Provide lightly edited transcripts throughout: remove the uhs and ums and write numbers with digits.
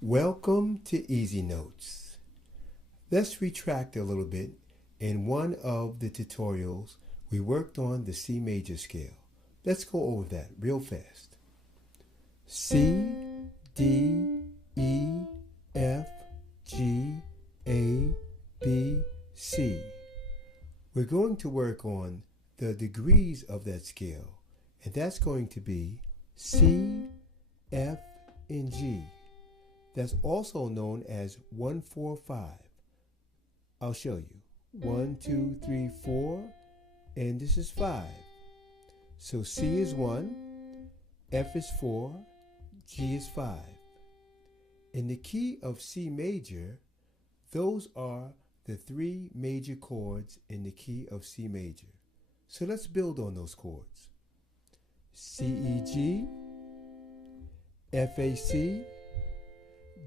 Welcome to Easy Notes. Let's retract a little bit. In one of the tutorials, we worked on the C major scale. Let's go over that real fast. C, D, E, F, G, A, B, C. We're going to work on the degrees of that scale, and that's going to be C, F, and G. That's also known as 1, 4, 5. I'll show you. 1, 2, 3, 4, and this is 5. So C is 1, F is 4, G is 5. In the key of C major, those are the 3 major chords in the key of C major. So let's build on those chords. C, E, G, F, A, C,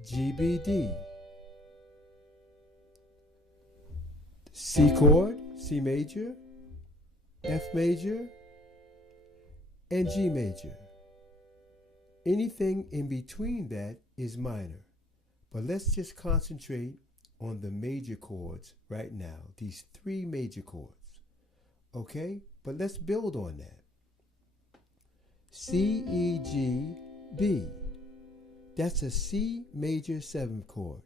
G, B, D. C chord, C major, F major, and G major. Anything in between that is minor. But let's just concentrate on the major chords right now, these 3 major chords. Okay? But let's build on that. C, E, G, B. That's a C major 7th chord.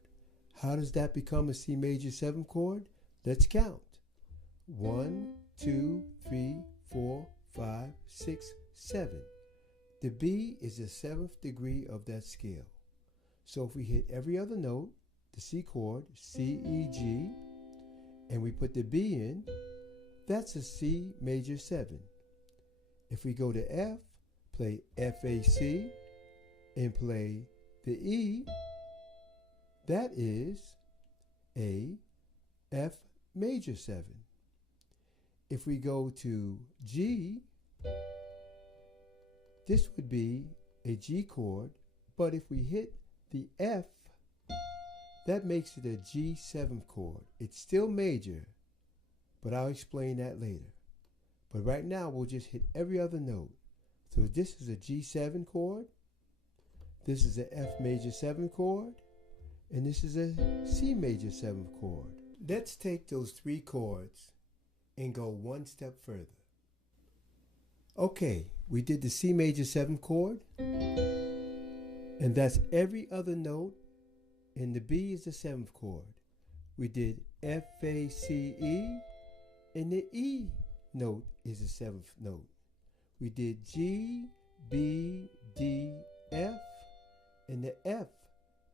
How does that become a C major 7th chord? Let's count. 1, 2, 3, 4, 5, 6, 7. The B is the 7th degree of that scale. So if we hit every other note, the C chord, C, E, G, and we put the B in, that's a C major 7. If we go to F, play F, A, C, and play the E, that is a F major 7. If we go to G, this would be a G chord, but if we hit the F, that makes it a G 7th chord. It's still major, but I'll explain that later. But right now, we'll just hit every other note. So this is a G7 chord, this is a F major 7 chord, and this is a C major 7th chord. Let's take those 3 chords and go one step further. Okay, we did the C major 7th chord, and that's every other note, and the B is the 7th chord. We did F, A, C, E, and the E note is the 7th note. We did G, B, D, F, and the F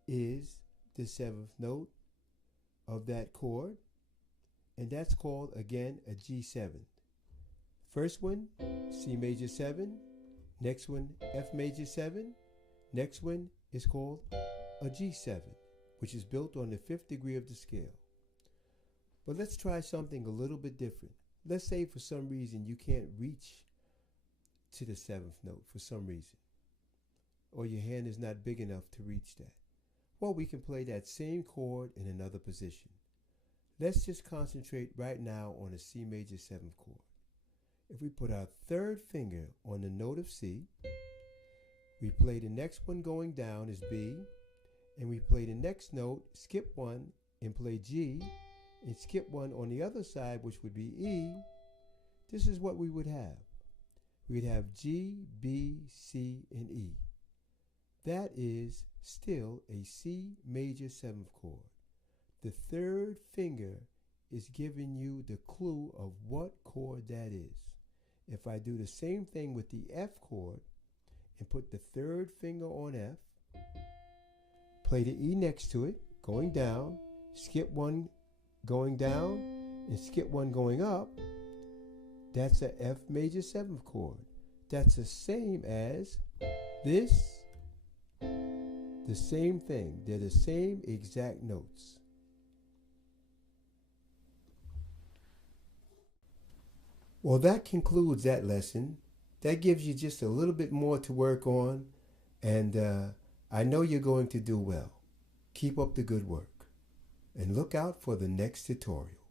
is the 7th note of that chord, and that's called, again, a G7. First one, C major 7, next one, F major 7, next one is called a G7, which is built on the 5th degree of the scale. But let's try something a little bit different. Let's say for some reason you can't reach to the 7th note for some reason, or your hand is not big enough to reach that. Well, we can play that same chord in another position. Let's just concentrate right now on a C major 7th chord. If we put our 3rd finger on the note of C, we play the next one going down is B, and we play the next note, skip 1, and play G, and skip 1 on the other side, which would be E. This is what we would have. We'd have G, B, C, and E. That is still a C major 7th chord. The 3rd finger is giving you the clue of what chord that is. If I do the same thing with the F chord and put the 3rd finger on F, play the E next to it, going down, skip 1 going down, and skip 1 going up, that's a F major 7th chord. That's the same as this, the same thing. They're the same exact notes. Well, that concludes that lesson. That gives you just a little bit more to work on, and I know you're going to do well. Keep up the good work, and look out for the next tutorial.